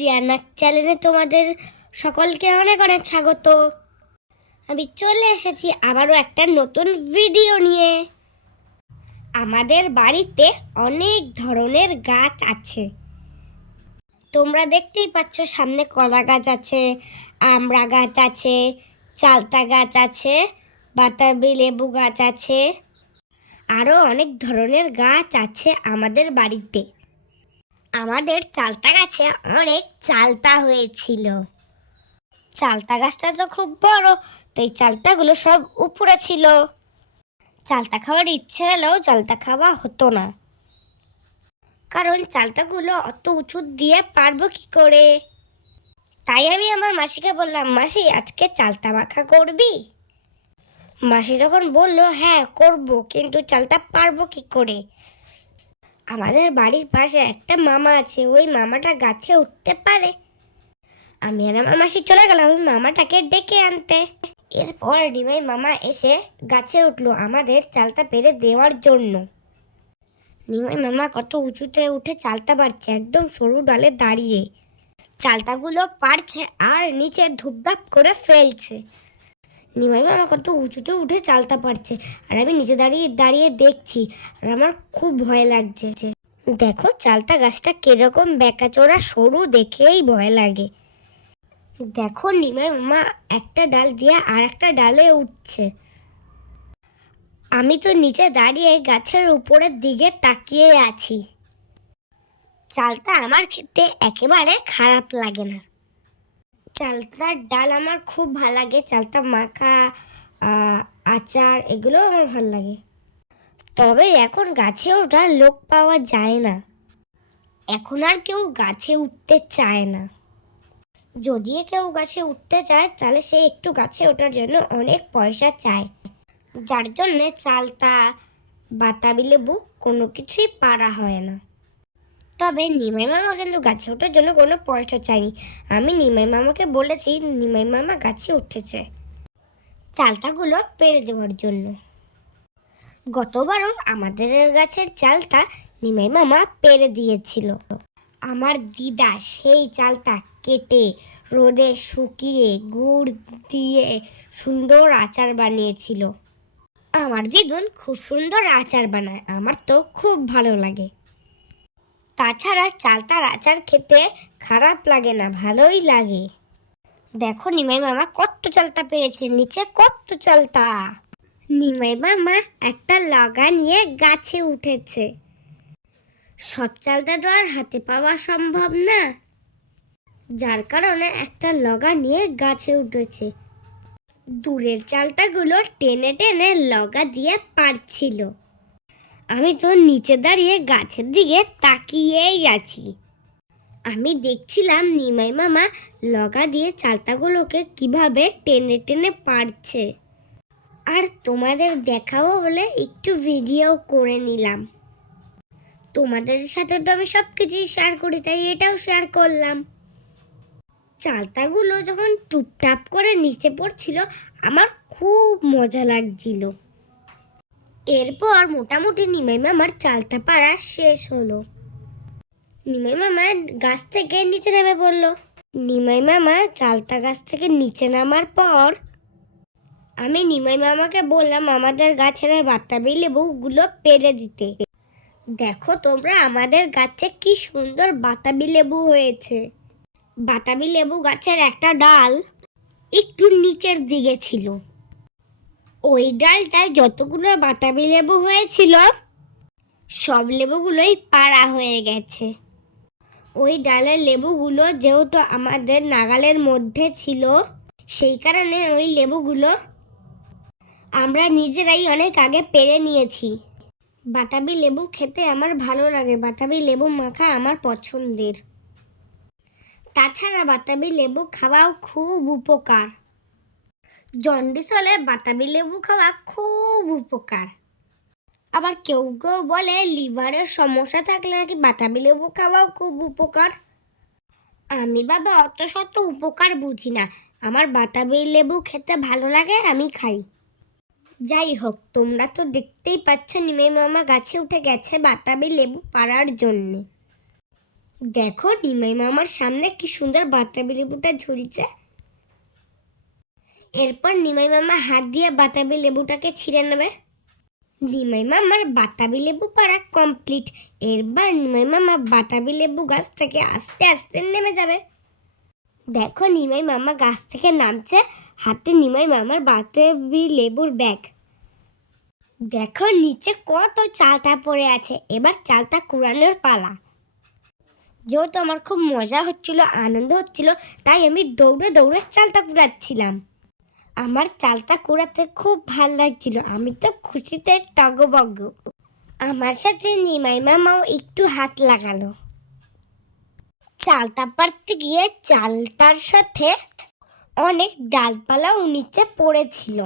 শ্রিয়ানাক চ্যানেলে তোমাদের সকলকে অনেক অনেক স্বাগত। আমি চলে এসেছি আবারও একটা নতুন ভিডিও নিয়ে। আমাদের বাড়িতে অনেক ধরনের গাছ আছে। তোমরা দেখতেই পাচ্ছ, সামনে কলা গাছ আছে, আমড়া গাছ আছে, চালতা গাছ আছে, বাতাবি লেবু গাছ আছে, আরও অনেক ধরনের গাছ আছে আমাদের বাড়িতে। আমাদের চালতা গাছে অনেক চালতা হয়েছিল। চালতা গাছটা তো খুব বড়, তো এই চালতাগুলো সব উপরে ছিল। চালতা খাওয়ার ইচ্ছে হলেও চালতা খাওয়া হতো না, কারণ চালতাগুলো অত উঁচু দিয়ে পারবো কি করে। তাই আমি আমার মাসিকে বললাম, মাসি আজকে চালতা মাখা করবি? মাসি যখন বললো হ্যাঁ করব, কিন্তু চালতা পারবো কি করে। আমাদের বাড়ির পাশে একটা মামা আছে, ওই মামাটা গাছে উঠতে পারে। আমি আর আমার মাসি চলে গেলাম ওই মামাটাকে ডেকে আনতে। এরপর নিমাই মামা এসে গাছে উঠলো আমাদের চালতা পেরে দেওয়ার জন্য। নিমাই মামা কত উঁচুতে উঠে চালতা পারছে, একদম সরু ডালে দাঁড়িয়ে চালতাগুলো পারছে আর নিচে ধুপধাপ করে ফেলছে। নিমাই মামা কত উঁচুতে উঠে চালতা পারছে, আর আমি নিচে দাঁড়িয়ে দাঁড়িয়ে দেখছি, আর আমার খুব ভয় লাগছে। দেখো চালতা গাছটা কিরকম বেঁকাচোরা সরু, দেখেই ভয় লাগে। দেখো নিমাই মামা একটা ডাল দিয়ে আর একটা ডালে উঠছে। আমি তো নিচে দাঁড়িয়ে গাছের উপরের দিকে তাকিয়ে আছি। চালতা আমার খেতে একেবারে খারাপ লাগে না। চালতার ডাল আমার খুব ভালো লাগে। চালতা মাখা, আচার, এগুলো আমার ভালো লাগে। তবে এখন গাছে ওঠার লোক পাওয়া যায় না। এখন আর কেউ গাছে উঠতে চায় না। যদি কেউ গাছে উঠতে চায় তাহলে সে একটু গাছে ওঠার জন্য অনেক পয়সা চায়, যার জন্যে চালতা, বাতাবি লেবু কোনো কিছুই পারা হয় না। তবে নিমাই মামা কিন্তু গাছে ওঠার জন্য কোনো পয়সা চায়নি। আমি নিমাই মামাকে বলেছি, নিমাই মামা গাছে উঠেছে চালতাগুলো পেরে দেওয়ার জন্য। গতবারও আমাদের গাছের চালতা নিমাই মামা পেরে দিয়েছিল। আমার দিদা সেই চালতা কেটে রোদে শুকিয়ে গুড় দিয়ে সুন্দর আচার বানিয়েছিল। আমার দিদুন খুব সুন্দর আচার বানায়, আমার তো খুব ভালো লাগে। তাছাড়া চালতার আচার খেতে খারাপ লাগে না, ভালোই লাগে। দেখো নিমাই মামা কত চালতা পেরেছে, নিচে কত চালতা। নিমাই মামা একটা লগা নিয়ে গাছে উঠেছে। সব চালতা তো আর হাতে পাওয়া সম্ভব না, যার কারণে একটা লগা নিয়ে গাছে উঠেছে। দূরের চালতাগুলো টেনে টেনে লগা দিয়ে পারছিল। আমি তো নিচে দাঁড়িয়ে গাছের দিকে তাকিয়েই আছি। আমি দেখছিলাম নিমাই মামা লগা দিয়ে চালতাগুলোকে কিভাবে টেনে টেনে পারছে। আর তোমাদের দেখাবো বলে একটু ভিডিও করে নিলাম। তোমাদের সাথে তো আমি সব কিছুই শেয়ার করি, তাই এটাও শেয়ার করলাম। চালতাগুলো যখন টুপটাপ করে নিচে পড়ছিল, আমার খুব মজা লাগছিল। এরপর মোটামুটি নিমাই মামার চালতা পাড়া শেষ হলো। নিমাই মামা গাছ থেকে নিচে নেমে পড়ল। নিমাই মামা চালতা গাছ থেকে নিচে নামার পর আমি নিমাই মামাকে বললাম আমাদের গাছের বাতাবি লেবুগুলো পেরে দিতে। দেখো তোমরা, আমাদের গাছে কি সুন্দর বাতাবি লেবু হয়েছে। বাতাবি লেবু গাছের একটা ডাল একটু নিচের দিকে ছিল। ওই ডালটায় যতগুলো বাতাবি লেবু হয়েছিল সব লেবুগুলোই পাড়া হয়ে গেছে। ওই ডালের লেবুগুলো যেহেতু আমাদের নাগালের মধ্যে ছিল, সেই কারণে ওই লেবুগুলো আমরা নিজেরাই অনেক আগে পেরে নিয়েছি। বাতাবি লেবু খেতে আমার ভালো লাগে, বাতাবি লেবু মাখা আমার পছন্দের। তাছাড়া বাতাবি লেবু খাওয়াও খুব উপকার। জন্ডিস হলে বাতাবি লেবু খাওয়া খুব উপকার। আবার কেউ কেউ বলে লিভারের সমস্যা থাকলে নাকি বাতাবি লেবু খাওয়াও খুব উপকার। আমি বাবা অত শত উপকার বুঝি না, আমার বাতাবি লেবু খেতে ভালো লাগে, আমি খাই। যাই হোক, তোমরা তো দেখতেই পাচ্ছ নিমাই মামা গাছে উঠে গেছে বাতাবি লেবু পাড়ার জন্যে। দেখো নিমাই মামার সামনে কি সুন্দর বাতাবি লেবুটা ঝুলছে। এরপর নিমাই মামা হাত দিয়ে বাতাবি লেবুটাকে ছিঁড়ে নেবে। নিমাই মামার বাতাবি লেবু পাড়া কমপ্লিট। এরবার নিমাই মামা বাতাবি লেবু গাছ থেকে আস্তে আস্তে নেমে যাবে। দেখো নিমাই মামা গাছ থেকে নামছে, হাতে নিমাই মামার বাতাবি লেবুর ব্যাগ। দেখো নিচে কত চালতা পড়ে আছে। এবার চালতা কুড়ানোর পালা। যেহেতু আমার খুব মজা হচ্ছিল, আনন্দ হচ্ছিল, তাই আমি দৌড়ে দৌড়ে চালতা কুড়াচ্ছিলাম। আমার চালতা কুড়াতে খুব ভাল লাগছিল। আমি তো খুশিতে টগবগ। আমার সাথে নিমাই মামাও একটু হাত লাগালো। চালতা পাড়তে গিয়ে চালতার সাথে অনেক ডালপালাও নিচে পড়েছিল।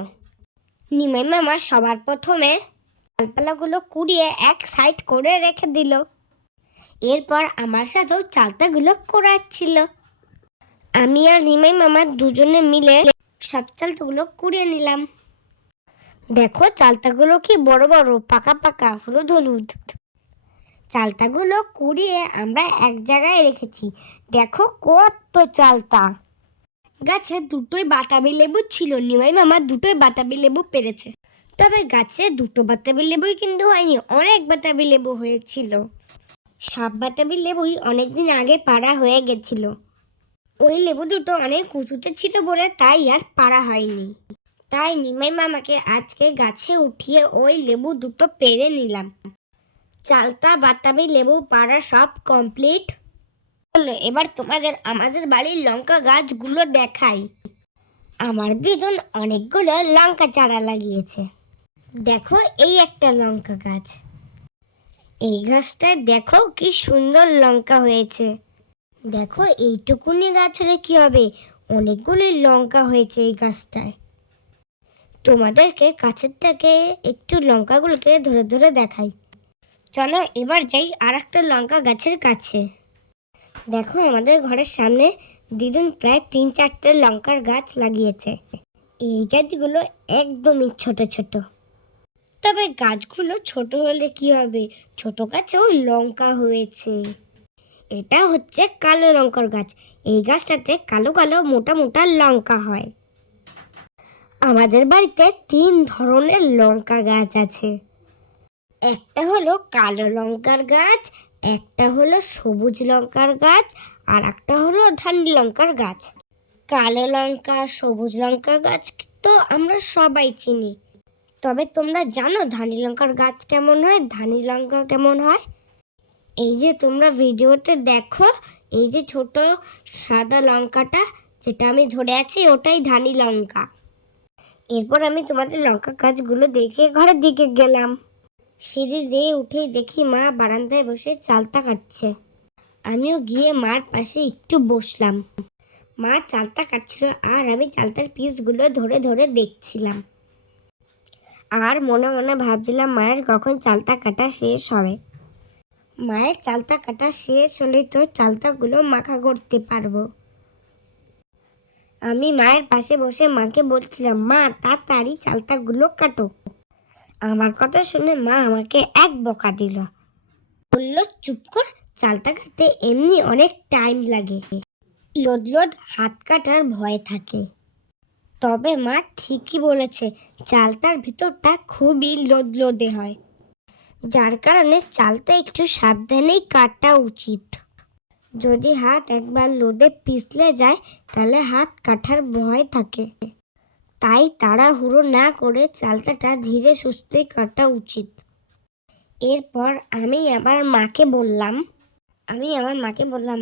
নিমাই মামা সবার প্রথমে ডালপালাগুলো কুড়িয়ে এক সাইড করে রেখে দিল। এরপর আমার সাথেও চালতাগুলো কুড়াচ্ছিল। আমি আর নিমাই মামা দুজনে মিলে সব চালতাগুলো কুড়িয়ে নিলাম। দেখো চালতাগুলো কি বড় বড়, পাকা পাকা, হলুদ হলুদ। চালতাগুলো কুড়িয়ে আমরা এক জায়গায় রেখেছি। দেখো কত চালতা। গাছে দুটোই বাতাবি লেবু ছিল। নিমাই মামা দুটোই বাতাবি লেবু পেরেছে। তবে গাছে দুটো বাতাবি লেবুই কিন্তু হয়নি, অনেক বাতাবি লেবু হয়েছিল। সব বাতাবি লেবুই অনেকদিন আগে পাড়া হয়ে গেছিল। ওই লেবু দুটো অনেক উঁচুতে ছিল বলে তাই আর পাড়া হয়নি। তাই নিমাই মামাকে আজকে গাছে উঠিয়ে ওই লেবু দুটো পেরে নিলাম। চালতা বাতাবি লেবু পাড়া সব কমপ্লিট হলো। এবার তোমাদের আমাদের বাড়ির লঙ্কা গাছগুলো দেখাই। আমার দিদুন অনেকগুলো লঙ্কা চারা লাগিয়েছে। দেখো এই একটা লঙ্কা গাছ। এই গাছটায় দেখো কি সুন্দর লঙ্কা হয়েছে। দেখো এইটুকুনি গাছ হলে কি হবে, অনেকগুলি লঙ্কা হয়েছে এই গাছটায়। তোমাদেরকে কাছের থেকে একটু লঙ্কাগুলোকে ধরে ধরে দেখাই। চলো এবার যাই আর একটা লঙ্কা গাছের কাছে। দেখো আমাদের ঘরের সামনে দিদুন প্রায় 3-4টে লঙ্কার গাছ লাগিয়েছে। এই গাছগুলো একদমই ছোট ছোট। তবে গাছগুলো ছোট হলে কি হবে, ছোট গাছেও লঙ্কা হয়েছে। এটা হচ্ছে কালো লঙ্কার গাছ। এই গাছটাতে কালো কালো মোটা মোটা লঙ্কা হয়। আমাদের বাড়িতে 3 ধরনের লঙ্কা গাছ আছে। একটা হলো কালো লঙ্কার গাছ, একটা হলো সবুজ লঙ্কার গাছ, আর একটা হলো ধানি লঙ্কার গাছ। কালো লঙ্কা, সবুজ লঙ্কার গাছ তো আমরা সবাই চিনি। তবে তোমরা জানো ধানি লঙ্কার গাছ কেমন হয়, ধানি লঙ্কা কেমন হয়? এই যে তোমরা ভিডিওতে দেখো, এই যে ছোট সাদা লঙ্কাটা যেটা আমি ধরে আছি ওটাই ধানি লঙ্কা। এরপর আমি তোমাদের লঙ্কা গাছগুলো দেখে ঘরের দিকে গেলাম। সিঁড়ি দিয়ে উঠেই দেখি মা বারান্দায় বসে চালতা কাটছে। আমিও গিয়ে মার পাশে একটু বসলাম। মা চালতা কাটছিল আর আমি চালতার পিসগুলো ধরে ধরে দেখছিলাম। আর মনে মনে ভাবছিলাম মায়ের কখন চালতা কাটা শেষ হবে। মায়ের চালতা কাটা শেষ হলেই তো চালতাগুলো মাখা করতে পারবো। আমি মায়ের পাশে বসে মাকে বলছিলাম, মা তাড়াতাড়ি চালতাগুলো কাটো। আমার কথা শুনে মা আমাকে এক বকা দিল। বলল, চুপ কর, চালতা কাটতে এমনি অনেক টাইম লাগে, লোদ লোদ হাত কাটার ভয় থাকে। তবে মা ঠিকই বলেছে, চালতার ভিতরটা খুবই লোদ লোদে হয়, যার কারণে চালতা একটু সাবধানেই কাটা উচিত। যদি হাত একবার লোদে পিছলে যায় তাহলে হাত কাটার ভয় থাকে। তাই তাড়াহুড়ো না করে চালতাটা ধীরে সুস্থে কাটা উচিত। এরপর আমি আমার মাকে বললাম,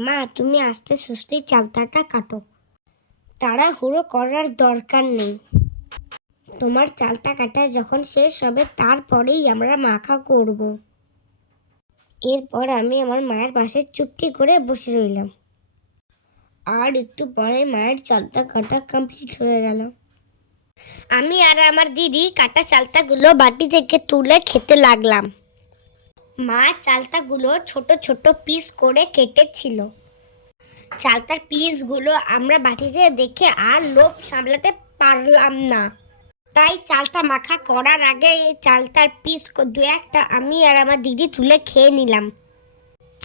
মা তুমি আস্তে সুস্থে চালতাটা কাটো, তাড়াহুড়ো করার দরকার নেই। তোমার চালতা কাটা যখন শেষ হবে তারপরেই আমরা মাখা করব। এরপর আমি আমার মায়ের পাশে চুপটি করে বসে রইলাম। আর একটু পরে মায়ের চালতা কাটা কমপ্লিট হয়ে গেল। আমি আর আমার দিদি কাটা চালতাগুলো বাটি থেকে তুলে খেতে লাগলাম। মা চালতাগুলো ছোট ছোট পিস করে কেটেছিল। চালতার পিসগুলো আমরা বাটিতে দেখে আর লোভ সামলাতে পারলাম না। তাই চালতা মাখা করার আগে চালতার পিস 2-1টা আমি আর আমার দিদি তুলে খেয়ে নিলাম।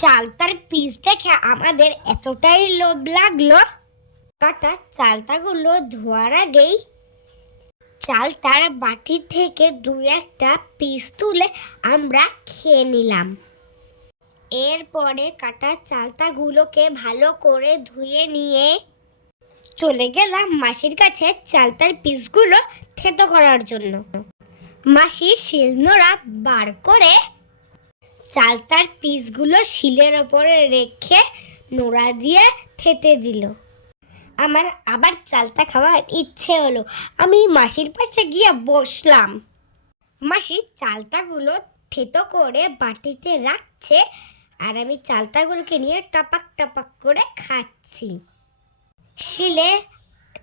চালতার পিস দেখে আমাদের এতটাই লোভ লাগলো, কাটা চালতাগুলো ধোয়ার আগেই চালতার বাটি থেকে দুই একটা পিস তুলে আমরা খেয়ে নিলাম। এরপরে কাটা চালতাগুলোকে ভালো করে ধুয়ে নিয়ে চলে গেলাম মাসির কাছে চালতার পিসগুলো থেতো করার জন্য। মাসি শিলনোড়া বার করে চালতার পিসগুলো শিলের ওপরে রেখে নোড়া দিয়ে থেতে দিল। আমার আবার চালতা খাওয়ার ইচ্ছে হলো। আমি মাসির পাশে গিয়ে বসলাম। মাসি চালতাগুলো থেতো করে বাটিতে রাখছে আর আমি চালতাগুলোকে নিয়ে টপাক টপাক করে খাচ্ছি। শিলে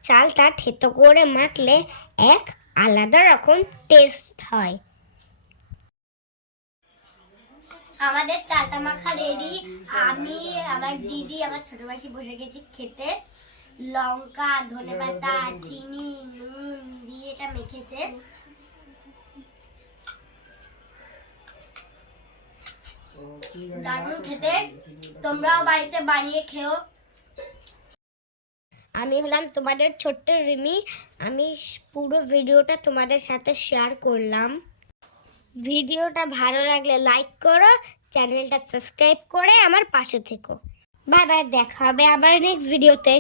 চালটা থেতো করে মাখলে এক আলাদা রকম টেস্ট হয়। আমাদের চালতা মাখা রেডি। আমি, আমার দিদি, আমার ছোট মাসি বসে গেছি খেতে। লঙ্কা, ধনেপাতা, চিনি, নুন দিয়ে এটা মেখেছে। দারুণ খেতে, তোমরাও বাড়িতে বানিয়ে খেও। আমি হলাম তোমাদের ছোট্ট রিমি। আমি পুরো ভিডিওটা তোমাদের সাথে শেয়ার করলাম। ভিডিওটা ভালো লাগলে লাইক করো, চ্যানেলটা সাবস্ক্রাইব করে আমার পাশে থেকো। বাই বাই, দেখা হবে আবার নেক্সট ভিডিওতে।